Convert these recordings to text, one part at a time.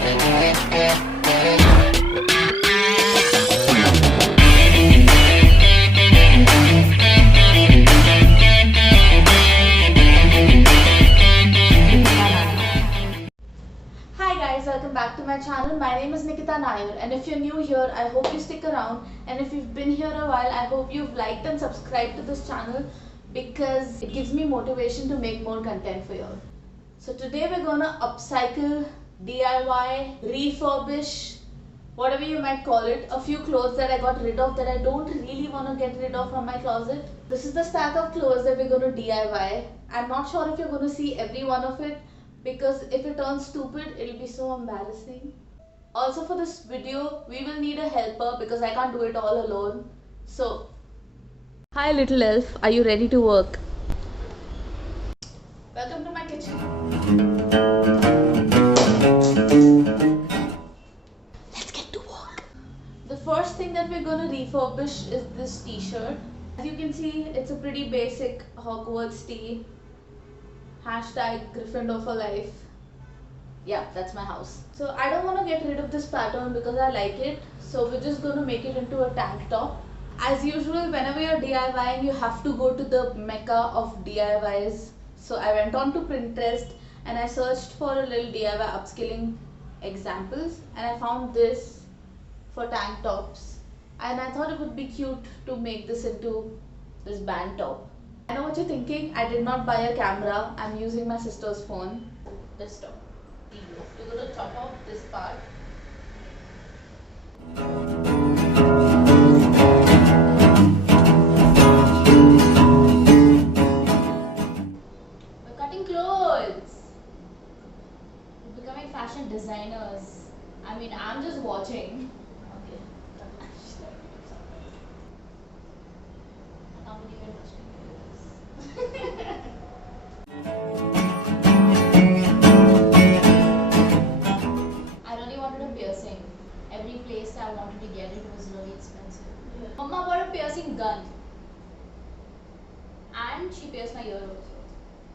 Welcome back to my channel. My name is Nikita Nair, and if you're new here, I hope you stick around, and if you've been here a while, I hope you've liked and subscribed to this channel because it gives me motivation to make more content for you. So today we're gonna upcycle, DIY, refurbish, whatever you might call it, a few clothes that I got rid of that I don't really want to get rid of from my closet. This is the stack of clothes that we're going to DIY. I'm not sure if you're going to see every one of it, because if it turns stupid, it'll be so embarrassing. Also, for this video, we will need a helper because I can't do it all alone. So, hi little elf, are you ready to work? Welcome to my kitchen. Let's get to work. The first thing that we're going to refurbish is this t-shirt. As you can see, it's a pretty basic Hogwarts tee. Hashtag Gryffindor for life. Yeah, that's my house. So I don't want to get rid of this pattern because I like it. So we're just going to make it into a tank top. As usual, whenever you're DIYing, you have to go to the mecca of DIYs. So I went on to Pinterest and I searched for a little DIY upskilling examples, and I found this for tank tops. And I thought it would be cute to make this into this band top. I know what you're thinking, I did not buy a camera, I'm using my sister's phone. This top. We're going to chop off this part. We're cutting clothes. We're becoming fashion designers. I mean, I'm just watching. Okay. I can't believe you're watching. I really wanted a piercing. Every place I wanted to get it was really expensive. Yeah. Mama bought a piercing gun. And she pierced my ear also.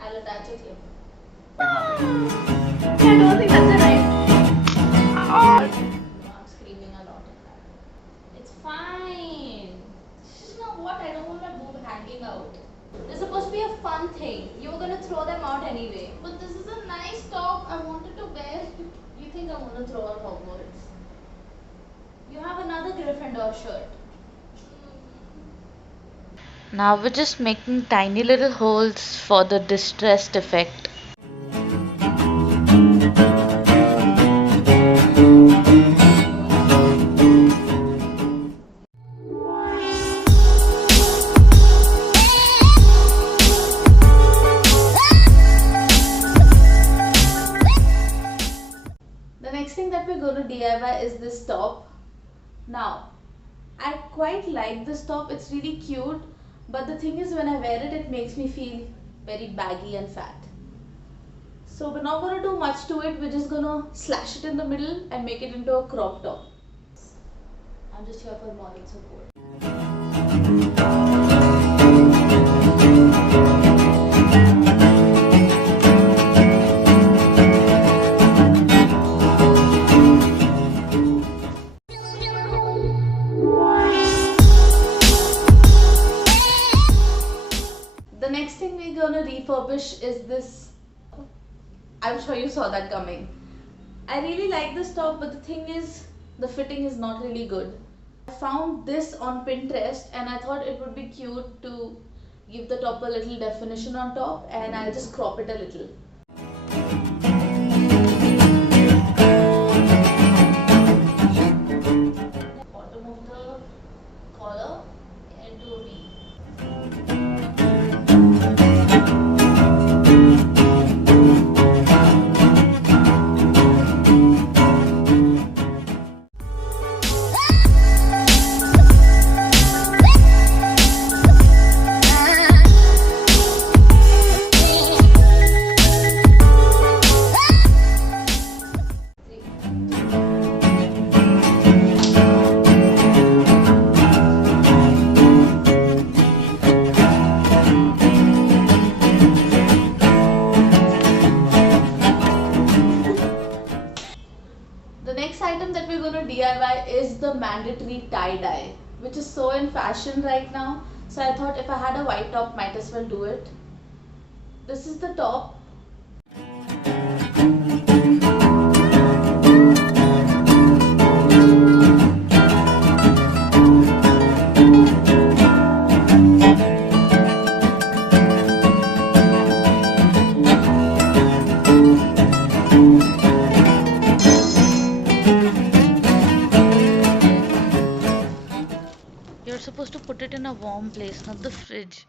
I'll attach it here. I don't think that's the right. I'm screaming a lot in that. It's fine. This is not what I don't want my boob hanging out. This is supposed to be a fun thing. You were gonna throw them out anyway. But this is a nice top. I wanted to wear it. You think I'm gonna throw out Hogwarts? You have another Gryffindor shirt. Now we're just making tiny little holes for the distressed effect. The next thing that we're going to DIY is this top. Now, I quite like this top. It's really cute. But the thing is, when I wear it, it makes me feel very baggy and fat. So we're not going to do much to it. We're just going to slash it in the middle and make it into a crop top. I'm just here for moral support. The next thing we're gonna refurbish is this. I'm sure you saw that coming. I really like this top, but the thing is, the fitting is not really good. I found this on Pinterest and I thought it would be cute to give the top a little definition on top, and I'll just crop it a little. Bottom of the collar into a V. DIY is the mandatory tie-dye, which is so in fashion right now. So I thought if I had a white top, might as well do it. This is the top. You're supposed to put it in a warm place, not the fridge.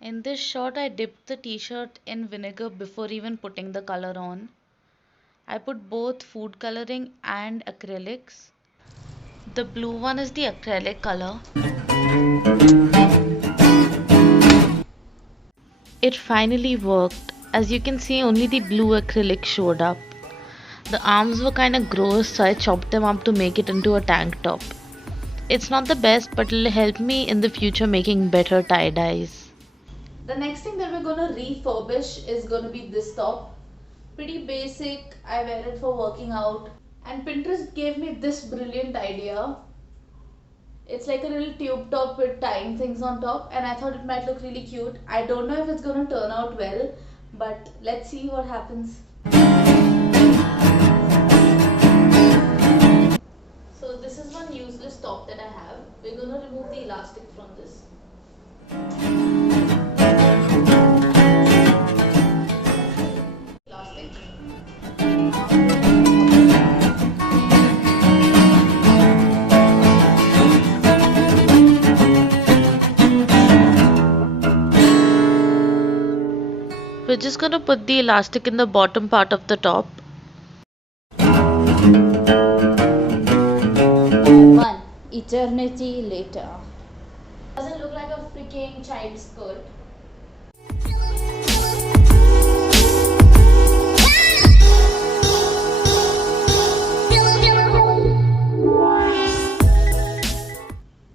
In this shot, I dipped the t-shirt in vinegar before even putting the color on. I put both food coloring and acrylics. The blue one is the acrylic color. It finally worked. As you can see, only the blue acrylic showed up. The arms were kinda gross, so I chopped them up to make it into a tank top. It's not the best, but it'll help me in the future making better tie-dyes. The next thing that we're gonna refurbish is gonna be this top. Pretty basic. I wear it for working out. And Pinterest gave me this brilliant idea. It's like a little tube top with tying things on top, and I thought it might look really cute. I don't know if it's gonna turn out well, but let's see what happens. So this is one useless top that I have. We're gonna remove the elastic from this. Elastic. We're just gonna put the elastic in the bottom part of the top. 1 eternity later. Doesn't look like a freaking child skirt.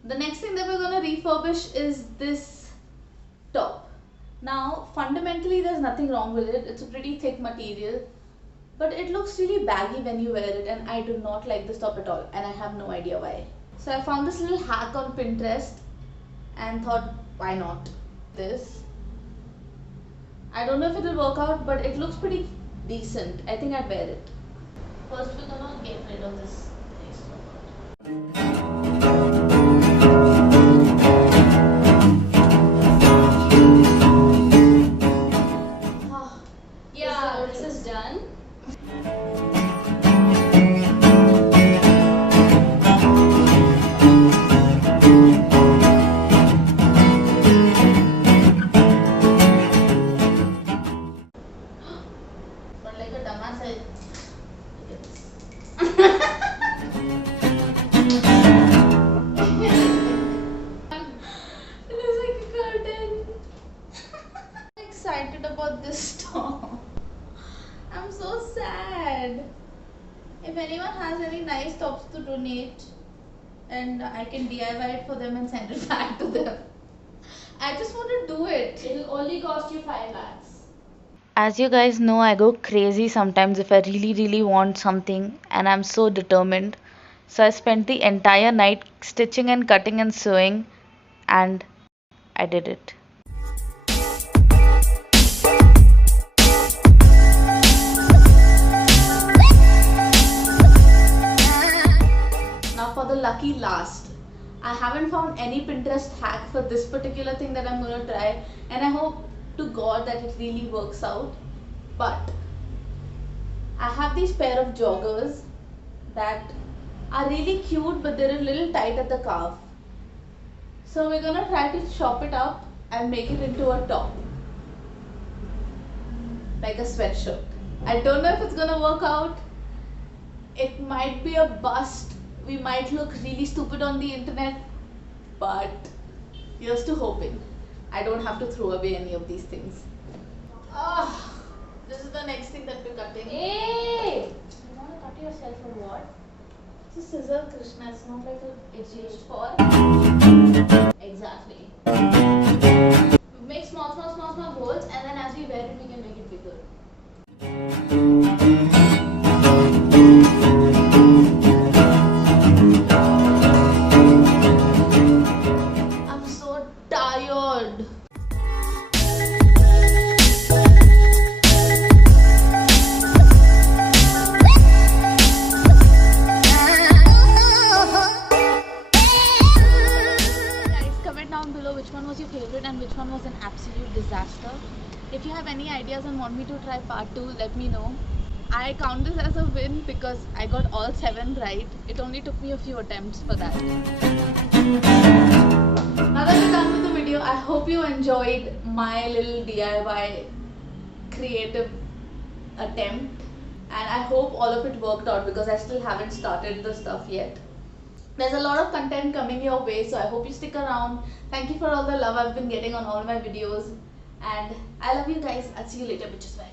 The next thing that we're gonna refurbish is this top. Now, fundamentally, there's nothing wrong with it. It's a pretty thick material, but it looks really baggy when you wear it, and I do not like this top at all, and I have no idea why. So I found this little hack on Pinterest and thought, why not this? I don't know if it will work out, but it looks pretty decent. I think I'd wear it. First, we're gonna get rid of this. Yeah, this is done. But like a dumbass, I look at this. It is like a curtain. I'm excited about this top. I'm so sad. If anyone has any nice tops to donate, and I can DIY it for them and send it back to them. I just want to do it. It'll only cost you 5 lakhs. As you guys know, I go crazy sometimes if I really want something and I'm so determined. So I spent the entire night stitching and cutting and sewing, and I did it. Now for the lucky last. I haven't found any Pinterest hack for this particular thing that I'm going to try, and I hope to God that it really works out. But I have these pair of joggers that are really cute, but they're a little tight at the calf. So we're going to try to chop it up and make it into a top, like a sweatshirt. I don't know if it's going to work out. It might be a bust, We might look really stupid on the internet, but here's to hoping I don't have to throw away any of these things. This is the next thing that we're cutting. Hey! You want to cut yourself or what? It's a scissor, Krishna. It's not like it's used for. Exactly. Make small holes, and then as we wear it, we can make it bigger. I'm so tired. Comment down below which one was your favorite and which one was an absolute disaster. If you have any ideas and want me to try part 2, let me know. I count this as a win because I got all 7 right. It only took me a few attempts for that. Now that we're done with the video, I hope you enjoyed my little DIY creative attempt, and I hope all of it worked out because I still haven't started the stuff yet. There's a lot of content coming your way, so I hope you stick around. Thank you for all the love I've been getting on all my videos, and I love you guys. I'll see you later, bitches. Bye.